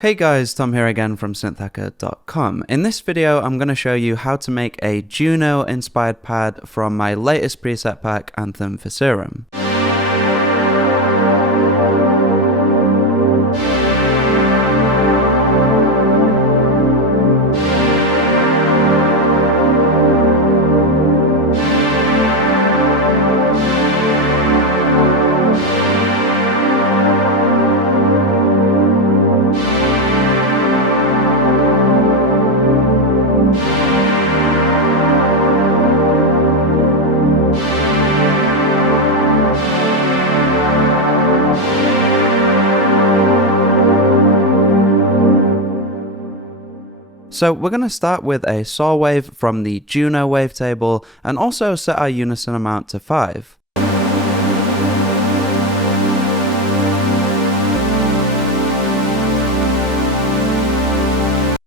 Hey guys, Tom here again from SynthHacker.com. In this video, I'm going to show you how to make a JUNO inspired pad from my latest preset pack, Anthem for Serum. So we're going to start with a saw wave from the JUNO wavetable and also set our unison amount to 5.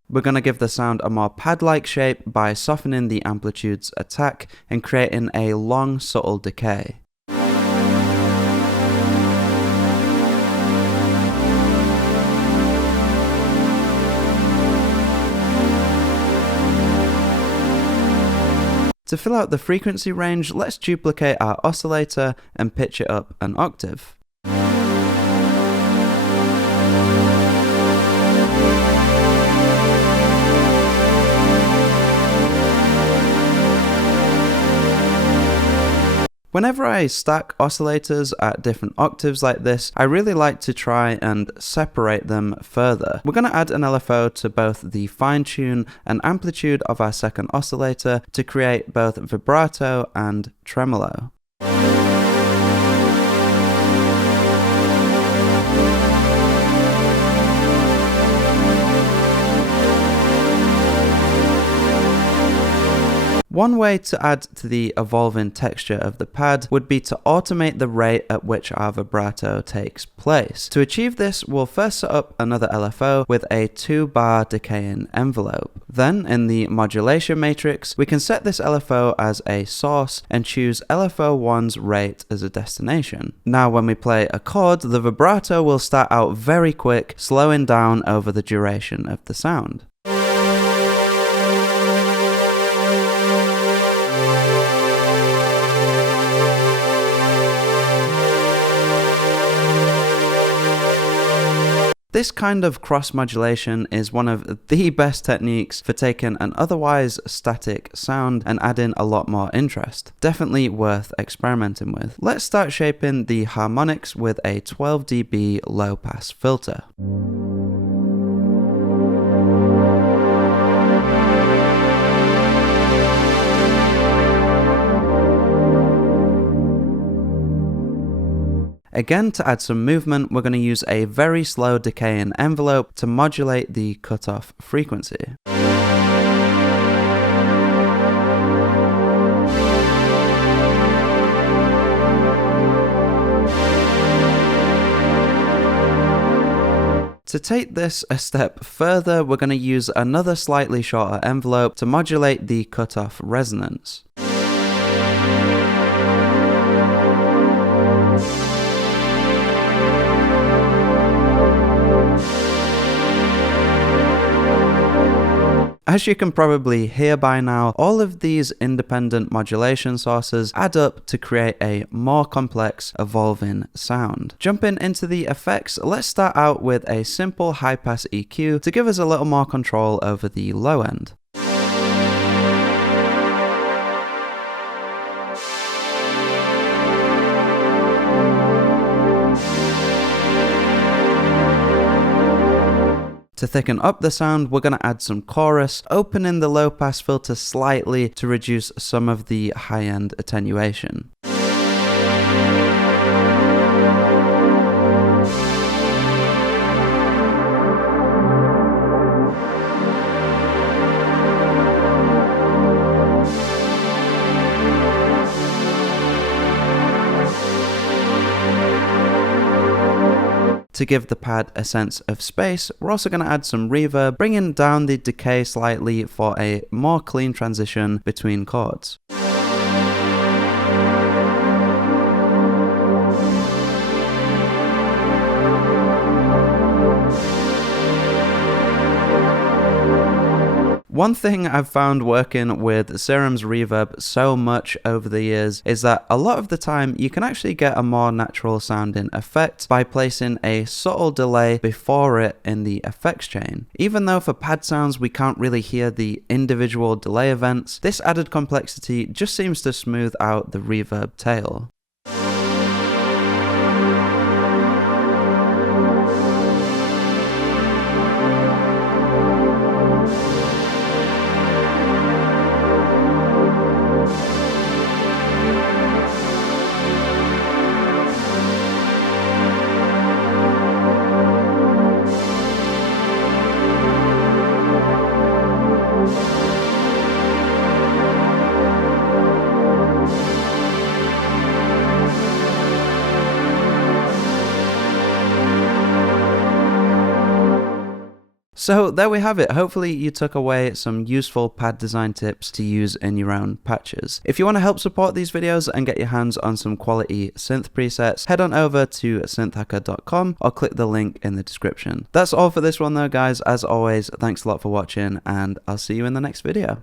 We're going to give the sound a more pad-like shape by softening the amplitude's attack and creating a long, subtle decay. To fill out the frequency range, let's duplicate our oscillator and pitch it up an octave. Whenever I stack oscillators at different octaves like this, I really like to try and separate them further. We're going to add an LFO to both the fine tune and amplitude of our second oscillator to create both vibrato and tremolo. One way to add to the evolving texture of the pad would be to automate the rate at which our vibrato takes place. To achieve this, we'll first set up another LFO with a 2-bar decaying envelope. Then, in the modulation matrix, we can set this LFO as a source and choose LFO1's rate as a destination. Now when we play a chord, the vibrato will start out very quick, slowing down over the duration of the sound. This kind of cross-modulation is one of the best techniques for taking an otherwise static sound and adding a lot more interest. Definitely worth experimenting with. Let's start shaping the harmonics with a 12 dB low-pass filter. Again, to add some movement, we're going to use a very slow decaying envelope to modulate the cutoff frequency. To take this a step further, we're going to use another slightly shorter envelope to modulate the cutoff resonance. As you can probably hear by now, all of these independent modulation sources add up to create a more complex, evolving sound. Jumping into the effects, let's start out with a simple high-pass EQ to give us a little more control over the low end. To thicken up the sound, we're going to add some chorus, opening the low pass filter slightly to reduce some of the high-end attenuation. To give the pad a sense of space, we're also going to add some reverb, bringing down the decay slightly for a more clean transition between chords. One thing I've found working with Serum's reverb so much over the years is that a lot of the time you can actually get a more natural sounding effect by placing a subtle delay before it in the effects chain. Even though for pad sounds we can't really hear the individual delay events, this added complexity just seems to smooth out the reverb tail. So there we have it. Hopefully you took away some useful pad design tips to use in your own patches. If you want to help support these videos and get your hands on some quality synth presets, head on over to synthhacker.com or click the link in the description. That's all for this one though, guys. As always, thanks a lot for watching, and I'll see you in the next video.